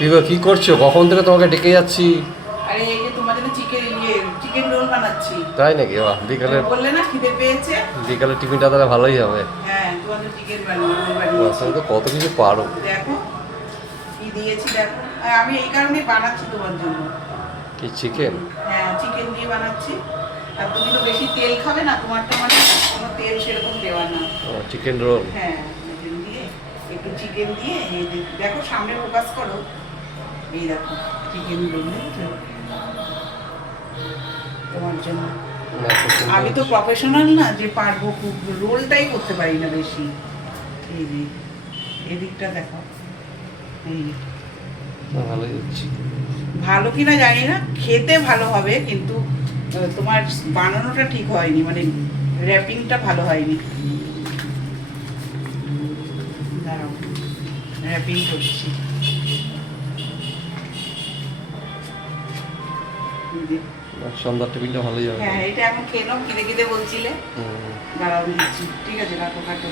কি করছো? কখন থেকে তোমাকে ডেকে যাচ্ছি। আরে এই যে তোমার জন্য চিকেন রোল বানাচ্ছি। তাই নাকি? বাহ, বিকালে বললে না খিদে পেয়েছে। বিকালে টিফিনটা তাহলে ভালোই হবে। হ্যাঁ, তোমার জন্য চিকেন বানিয়েছি। তুমি তো কত কিছু পারো। দেখো কি দিয়েছি, দেখো। আর আমি এই কারণেই বানাচ্ছি তোমার জন্য। কি চিকেন? হ্যাঁ, চিকেন দিয়ে বানাচ্ছি। আর তুমি তো বেশি তেল খাবে না, তোমারটা মানে কোনো তেল সেরকম দেওয়ার না। Chicken roll. হ্যাঁ, চিকেন দিয়ে একটু চিকেন দিয়ে এই যে দেখো সামনে ফোকাস করো। এই দেখো চিকেন রোল তোমার জন্য। আমি তো প্রফেশনাল না যে পারবো, খুব রোলটাই করতে পারি না বেশি। এই যে এদিকটা দেখো। এই ভালোই হচ্ছে। ভালো কিনা জানি না, খেতে ভালো হবে কিন্তু তোমার বানানোটা ঠিক হয়নি, মানে র্যাপিংটা ভালো হয়নি। দাঁড়াও, র্যাপিং করছি। সন্ধ্যার টিফিনটা ভালোই হবে। হ্যাঁ, এটা এখন খেয়ে নাও, খিদে খিদে বলছিলে। দাঁড়াও দিচ্ছি, ঠিক আছে, রাখো কাটো।